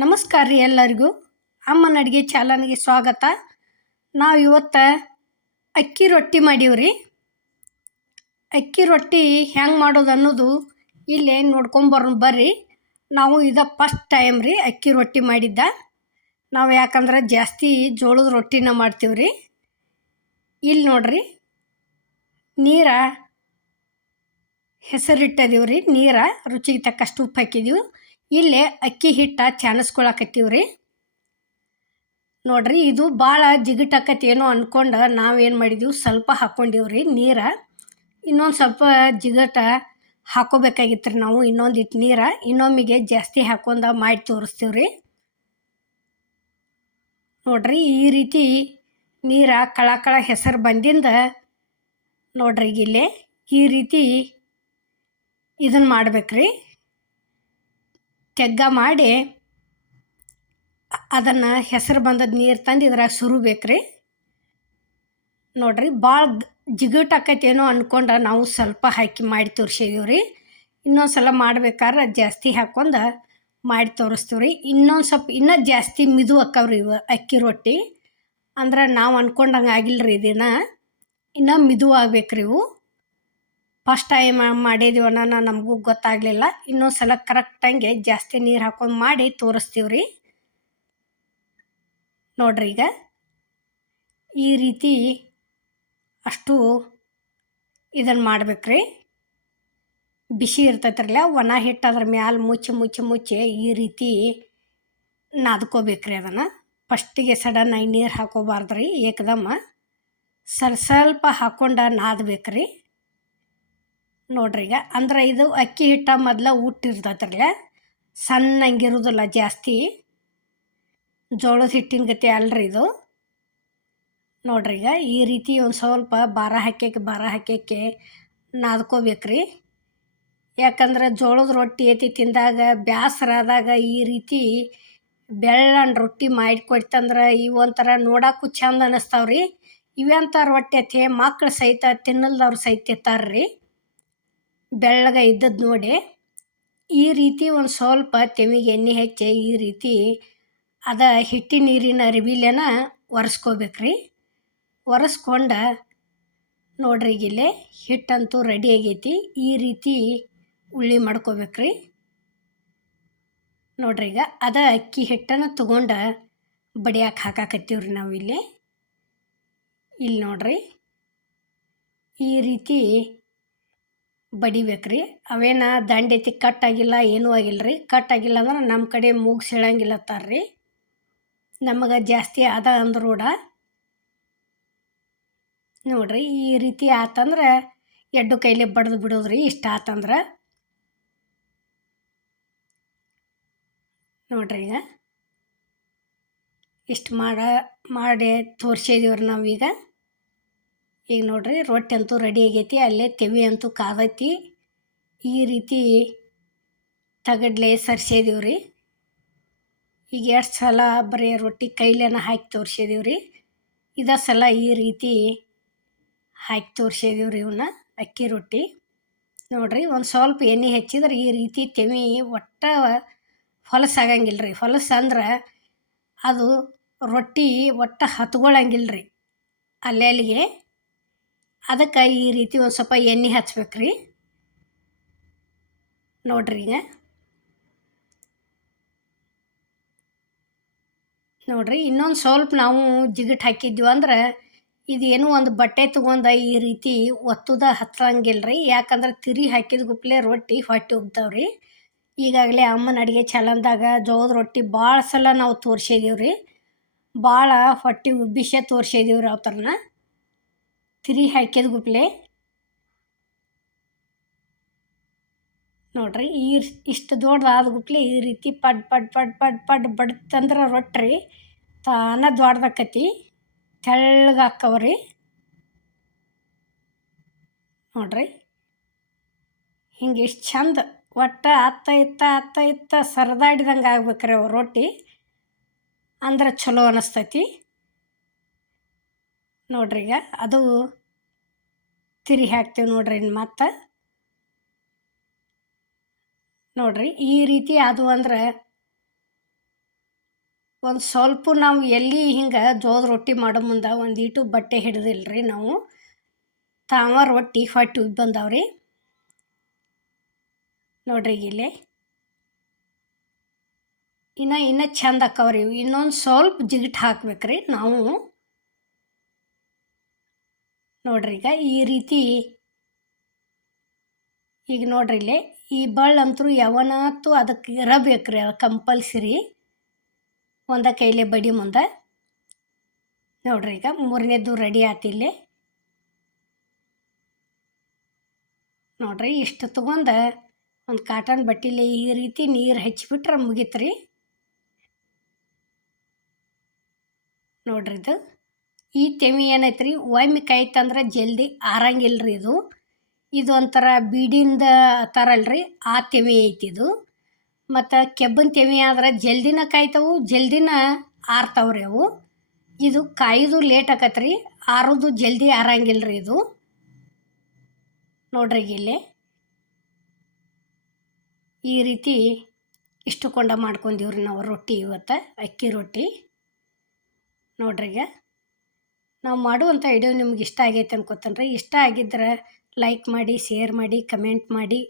ನಮಸ್ಕಾರ ರೀ ಎಲ್ಲರಿಗೂ. ಅಮ್ಮನ ಅಡುಗೆ ಚಾನಲ್ಗೆ ಸ್ವಾಗತ. ನಾವು ಇವತ್ತು ಅಕ್ಕಿ ರೊಟ್ಟಿ ಮಾಡೀವ್ರಿ. ಅಕ್ಕಿ ರೊಟ್ಟಿ ಹೆಂಗೆ ಮಾಡೋದು ಅನ್ನೋದು ಇಲ್ಲೇ ನೋಡ್ಕೊಂಬರೋಣ ಬರ್ರಿ. ನಾವು ಫಸ್ಟ್ ಟೈಮ್ ರೀ ಅಕ್ಕಿ ರೊಟ್ಟಿ ಮಾಡಿದ್ದ. ನಾವು ಯಾಕಂದ್ರೆ ಜಾಸ್ತಿ ಜೋಳದ ರೊಟ್ಟಿನ ಮಾಡ್ತೀವ್ರಿ. ಇಲ್ಲಿ ನೋಡ್ರಿ, ನೀರ ಹೆಸರಿಟ್ಟದೀವ್ರಿ. ನೀರ ರುಚಿಗೆ ತಕ್ಕಷ್ಟು ಉಪ್ಪು ಹಾಕಿದೀವಿ. ಇಲ್ಲೇ ಅಕ್ಕಿ ಹಿಟ್ಟು ಚಾನಸ್ಕೊಳಕತ್ತೀವ್ರಿ. ನೋಡ್ರಿ, ಇದು ಭಾಳ ಜಿಗಟಾಕತ್ತೇನೋ ಅಂದ್ಕೊಂಡು ನಾವೇನು ಮಾಡಿದೀವಿ, ಸ್ವಲ್ಪ ಹಾಕ್ಕೊಂಡಿವ್ರಿ ನೀರ. ಇನ್ನೊಂದು ಸ್ವಲ್ಪ ಜಿಗಟ ಹಾಕೋಬೇಕಾಗಿತ್ತು ರೀ ನಾವು. ಇನ್ನೊಂದಿಟ್ಟು ನೀರ ಇನ್ನೊಮ್ಮಿಗೆ ಜಾಸ್ತಿ ಹಾಕೊಂಡು ಮಾಡಿ ತೋರಿಸ್ತೀವ್ರಿ. ನೋಡ್ರಿ, ಈ ರೀತಿ ನೀರ ಕಳ ಹೆಸರು ಬಂದಿಂದ ನೋಡ್ರಿ, ಇಲ್ಲೇ ಈ ರೀತಿ ಇದನ್ನು ಮಾಡ್ಬೇಕ್ರಿ. ತೆಗ್ಗ ಮಾಡಿ ಅದನ್ನು ಹೆಸರು ಬಂದದ್ದು ನೀರು ತಂದು ಇದ್ರಾಗ ಸುರಿಬೇಕ್ರಿ. ನೋಡ್ರಿ, ಭಾಳ ಜಿಗಟಾಕತ್ತೇನೋ ಅಂದ್ಕೊಂಡು ನಾವು ಸ್ವಲ್ಪ ಹಾಕಿ ಮಾಡಿ ತೋರಿಸಿದೀವಿ ರೀ. ಇನ್ನೊಂದು ಸಲ ಮಾಡ್ಬೇಕಾದ್ರೆ ಜಾಸ್ತಿ ಹಾಕ್ಕೊಂಡು ಮಾಡಿ ತೋರಿಸ್ತೀವಿ ರೀ. ಇನ್ನೊಂದು ಸ್ವಲ್ಪ ಇನ್ನೂ ಜಾಸ್ತಿ ಮಿದು ಅಕ್ಕವ್ರಿ ಇವು ಅಕ್ಕಿ ರೊಟ್ಟಿ. ಅಂದ್ರೆ ನಾವು ಅಂದ್ಕೊಂಡಂಗೆ ಆಗಿಲ್ಲ ರೀ, ಇನ್ನೂ ಮಿದು ಆಗ್ಬೇಕ್ರಿ ಇವು. ಫಸ್ಟ್ ಟೈಮ್ ಮಾಡಿದೀವನ್ನ ನಮಗೂ ಗೊತ್ತಾಗಲಿಲ್ಲ. ಇನ್ನೊಂದು ಸಲ ಕರೆಕ್ಟಂಗೆ ಜಾಸ್ತಿ ನೀರು ಹಾಕೊಂಡು ಮಾಡಿ ತೋರಿಸ್ತೀವಿ ರೀ. ನೋಡ್ರಿ, ಈಗ ಈ ರೀತಿ ಅಷ್ಟು ಇದನ್ನು ಮಾಡ್ಬೇಕ್ರಿ. ಬಿಸಿ ಇರ್ತೈತ್ರಲ್ಲ, ಒಣ ಹಿಟ್ಟು ಅದ್ರ ಮ್ಯಾಲೆ ಮುಚ್ಚಿ ಈ ರೀತಿ ನಾದ್ಕೋಬೇಕ್ರಿ. ಅದನ್ನು ಫಸ್ಟಿಗೆ ಸಡನ್ನಾಗಿ ನೀರು ಹಾಕೋಬಾರ್ದು ರೀ, ಏಕದಮ್ಮ ಸ್ವಲ್ಪ ಹಾಕ್ಕೊಂಡು ನಾದಬೇಕ್ರಿ. ನೋಡ್ರಿ, ಈಗ ಅಂದ್ರೆ ಇದು ಅಕ್ಕಿ ಹಿಟ್ಟು ಮೊದಲು ಉಟ್ಟಿರ್ತೈತ್ರಲ್ಲ, ಸಣ್ಣಂಗಿರೋದಿಲ್ಲ ಜಾಸ್ತಿ. ಜೋಳದ ಹಿಟ್ಟಿನ ಗತಿ ಅಲ್ರಿ ಇದು. ನೋಡ್ರಿ, ಈಗ ಈ ರೀತಿ ಒಂದು ಸ್ವಲ್ಪ ಭಾರ ಹಾಕ್ಯಕ್ಕೆ ನಾದ್ಕೋಬೇಕ್ರಿ. ಯಾಕಂದ್ರೆ ಜೋಳದ ರೊಟ್ಟಿ ತಿಂದಾಗ ಬ್ಯಾಸರಾದಾಗ ಈ ರೀತಿ ಬೆಳ್ಳನ ರೊಟ್ಟಿ ಮಾಡಿಕೊಡ್ತಂದ್ರೆ ಇವು ಒಂಥರ ನೋಡೋಕ್ಕೂ ಚಂದ ಅನ್ನಿಸ್ತಾವ್ರಿ. ಇವೆಂಥ ರೊಟ್ಟಿ ಮಕ್ಳು ಸಹಿತ ತಿನ್ನಲ್ದವ್ರು ಸಹಿತ ತಿಂತಾರ್ರಿ, ಬೆಳ್ಳಗೆ ಇದ್ದದ್ದು ನೋಡಿ. ಈ ರೀತಿ ಒಂದು ಸ್ವಲ್ಪ ತೆಮಿಗೆ ಎಣ್ಣೆ ಹಚ್ಚಿ ಈ ರೀತಿ ಅದ ಹಿಟ್ಟಿನ ನೀರಿನ ಅರಿವಿಲೇನ ಒರೆಸ್ಕೋಬೇಕ್ರಿ. ಒರೆಸ್ಕೊಂಡು ನೋಡ್ರಿ, ಇಲ್ಲೇ ಹಿಟ್ಟಂತೂ ರೆಡಿ ಆಗೈತಿ. ಈ ರೀತಿ ಉಳ್ಳಿ ಮಾಡ್ಕೋಬೇಕ್ರಿ. ನೋಡ್ರಿ, ಈಗ ಅಕ್ಕಿ ಹಿಟ್ಟನ್ನು ತೊಗೊಂಡು ಬಡಿಯಾಕೆ ಹಾಕಾಕತ್ತೀವ್ರಿ ನಾವು ಇಲ್ಲಿ ನೋಡ್ರಿ, ಈ ರೀತಿ ಬಡಿಬೇಕ್ರಿ. ಅವೇನ ದಂಡೆತಿ ಕಟ್ಟಾಗಿಲ್ಲ, ಏನೂ ಆಗಿಲ್ಲ ರೀ. ಕಟ್ಟಾಗಿಲ್ಲ ಅಂದ್ರೆ ನಮ್ಮ ಕಡೆ ಮೂಗು ಸೀಳಂಗಿಲ್ಲತ್ತಾರ್ರಿ. ನಮಗೆ ಜಾಸ್ತಿ ಅದ ಅಂದ್ರೂಡ ನೋಡ್ರಿ, ಈ ರೀತಿ ಆತಂದ್ರೆ ಎಡ್ಡು ಕೈಲಿ ಬಡ್ದು ಬಿಡೋದ್ರಿ. ಇಷ್ಟ ಆತಂದ್ರೆ ನೋಡ್ರಿ, ಈಗ ಇಷ್ಟು ಮಾಡಿ ತೋರಿಸಿದೀವ್ರಿ ನಾವೀಗ. ಈಗ ನೋಡ್ರಿ, ರೊಟ್ಟಿ ಅಂತೂ ರೆಡಿ ಆಗೈತಿ. ಅಲ್ಲೇ ತೆವಿ ಅಂತೂ ಕಾದೈತಿ. ಈ ರೀತಿ ತಗಡ್ಲೆ ಸರಿಸಿದೀವ್ರಿ. ಈಗ ಎಷ್ಟು ಸಲ ಬರೀ ರೊಟ್ಟಿ ಕೈಲೇನ ಹಾಕಿ ತೋರಿಸಿದೀವ್ರಿ. ಸಲ ಈ ರೀತಿ ಹಾಕಿ ತೋರಿಸಿದೀವ್ರಿ ಇವನ್ನ ಅಕ್ಕಿ ರೊಟ್ಟಿ. ನೋಡ್ರಿ, ಒಂದು ಸ್ವಲ್ಪ ಎಣ್ಣೆ ಹಚ್ಚಿದ್ರೆ ಈ ರೀತಿ ತೆವಿ ಒಟ್ಟು ಹೊಲಸಾಗಂಗಿಲ್ಲ ರೀ. ಹೊಲಸಂದ್ರೆ ಅದು ರೊಟ್ಟಿ ಒಟ್ಟು ಹತ್ಗೊಳಂಗಿಲ್ಲ ರೀ ಅಲ್ಲಿಗೆ. ಅದಕ್ಕೆ ಈ ರೀತಿ ಒಂದು ಸ್ವಲ್ಪ ಎಣ್ಣೆ ಹಚ್ಬೇಕ್ರಿ. ನೋಡ್ರಿ, ಈಗ ನೋಡ್ರಿ, ಇನ್ನೊಂದು ಸ್ವಲ್ಪ ನಾವು ಜಿಗಟ್ ಹಾಕಿದ್ವಿ ಅಂದ್ರೆ ಇದೇನು ಒಂದು ಬಟ್ಟೆ ತೊಗೊಂಡು ಈ ರೀತಿ ಒತ್ತುದ ಹತ್ತಂಗಿಲ್ಲ ರೀ. ಯಾಕಂದ್ರೆ ತಿರಿ ಹಾಕಿದ ಗುಪ್ಲೆ ರೊಟ್ಟಿ ಹೊಟ್ಟೆ ಉಬ್ತಾವ್ರಿ. ಈಗಾಗಲೇ ಅಮ್ಮನ ಅಡುಗೆ ಚಾನಲ್ದಾಗ ಜೋಳದ ರೊಟ್ಟಿ ಭಾಳ ಸಲ ನಾವು ತೋರಿಸಿದೀವ್ರಿ. ಭಾಳ ಹೊಟ್ಟೆ ಉಬ್ಬಿಸೇ ತೋರಿಸಿದೀವ್ರಿ. ಆ ಥರನ ತಿರಿ ಹಾಕಿದ ಗುಪ್ಲೆ ನೋಡ್ರಿ, ಇಷ್ಟು ದೊಡ್ಡದಾದ ಗುಪ್ಲೆ ಈ ರೀತಿ ಪಡ್ ಬಡ್ತಂದ್ರೆ ರೊಟ್ಟಿ ತಾನ ದೊಡ್ಡದಾಕತಿ, ತೆಳ್ಳಗಾಕ್ಕವ್ರಿ. ನೋಡ್ರಿ, ಹಿಂಗೆ ಇಷ್ಟು ಚಂದ ಒಟ್ಟು ಅತ್ತ ಇತ್ತ ಸರದಾಡಿದಂಗೆ ಆಗ್ಬೇಕ್ರಿ ಅವು ರೊಟ್ಟಿ, ಅಂದ್ರೆ ಚಲೋ ಅನ್ನಿಸ್ತೈತಿ. ನೋಡ್ರಿ, ಈಗ ಅದು ತಿರಿ ಹಾಕ್ತೀವಿ ನೋಡ್ರಿ. ಮತ್ತು ನೋಡ್ರಿ, ಈ ರೀತಿ ಅದು ಅಂದ್ರೆ ಒಂದು ಸ್ವಲ್ಪ ನಾವು ಎಲ್ಲಿ ಹಿಂಗೆ ಜೋಳದ ರೊಟ್ಟಿ ಮಾಡೋ ಮುಂದೆ ಒಂದೀಟು ಬಟ್ಟೆ ಹಿಡ್ದಿಲ್ರಿ ನಾವು ತಾವ ರೊಟ್ಟಿ ಹೊಟ್ಟು ಬಂದಾವ್ರಿ ನೋಡ್ರಿ ಇಲ್ಲಿ ಇನ್ನು ಚಂದ ಅಕ್ಕವ್ರಿ ಇನ್ನೊಂದು ಸ್ವಲ್ಪ ಜಿಗಿಟ್ ಹಾಕ್ಬೇಕ್ರಿ ನಾವು ನೋಡ್ರಿ ಈ ರೀತಿ ಈಗ ನೋಡ್ರಿ ಇಲ್ಲಿ ಈ ಬಳ್ಳಂತೂ ಯಾವನತ್ತು ಅದಕ್ಕೆ ಇರಬೇಕ್ರಿ ಅದು ಕಂಪಲ್ಸರಿ ಒಂದ ಕೈಲೆ ಬಡಿ ಮುಂದೆ ನೋಡ್ರಿ ಈಗ ಮೂರನೇದು ರೆಡಿ ಆತಿಲ್ಲಿ ನೋಡ್ರಿ ಇಷ್ಟು ತಗೊಂಡು ಒಂದು ಕಾಟನ್ ಬಟ್ಟೆಲಿ ಈ ರೀತಿ ನೀರು ಹಚ್ಚಿಬಿಟ್ರೆ ಮುಗೀತ್ರಿ ನೋಡ್ರಿ ಇದು ಈ ತೆವಿ ಏನೈತ್ರಿ ಒಮ್ಮೆ ಕಾಯ್ತಂದ್ರೆ ಜಲ್ದಿ ಆರಂಗಿಲ್ರಿ ಇದು ಒಂಥರ ಬೀಡಿಂದ ತರಲ್ರಿ ಆ ತೆವಿ ಐತಿದು ಮತ್ತು ಕೆಬ್ಬನ ತೆವಿ ಆದ್ರೆ ಜಲ್ದಿನ ಕಾಯ್ತವು ಜಲ್ದಿನ ಆರ್ತಾವ್ರಿ ಅವು ಇದು ಕಾಯೋದು ಲೇಟ್ ಆಕತ್ರಿ ಆರೋದು ಜಲ್ದಿ ಆರಂಗಿಲ್ರಿ ಇದು ನೋಡ್ರಿ ಇಲ್ಲಿ ಈ ರೀತಿ ಇಷ್ಟು ಕೊಂಡ ಮಾಡ್ಕೊಂಡಿವ್ರಿ ನಾವು ರೊಟ್ಟಿ ಇವತ್ತು ಅಕ್ಕಿ ರೊಟ್ಟಿ ನೋಡ್ರಿ ಈಗ ನಾವು ಮಾಡುವಂಥ ವಿಡಿಯೋ ನಿಮ್ಗೆ ಇಷ್ಟ ಆಗೈತೆ ಅನ್ಕೋತೇನೆ ರೀ ಇಷ್ಟ ಆಗಿದ್ರೆ ಲೈಕ್ ಮಾಡಿ ಶೇರ್ ಮಾಡಿ ಕಮೆಂಟ್ ಮಾಡಿ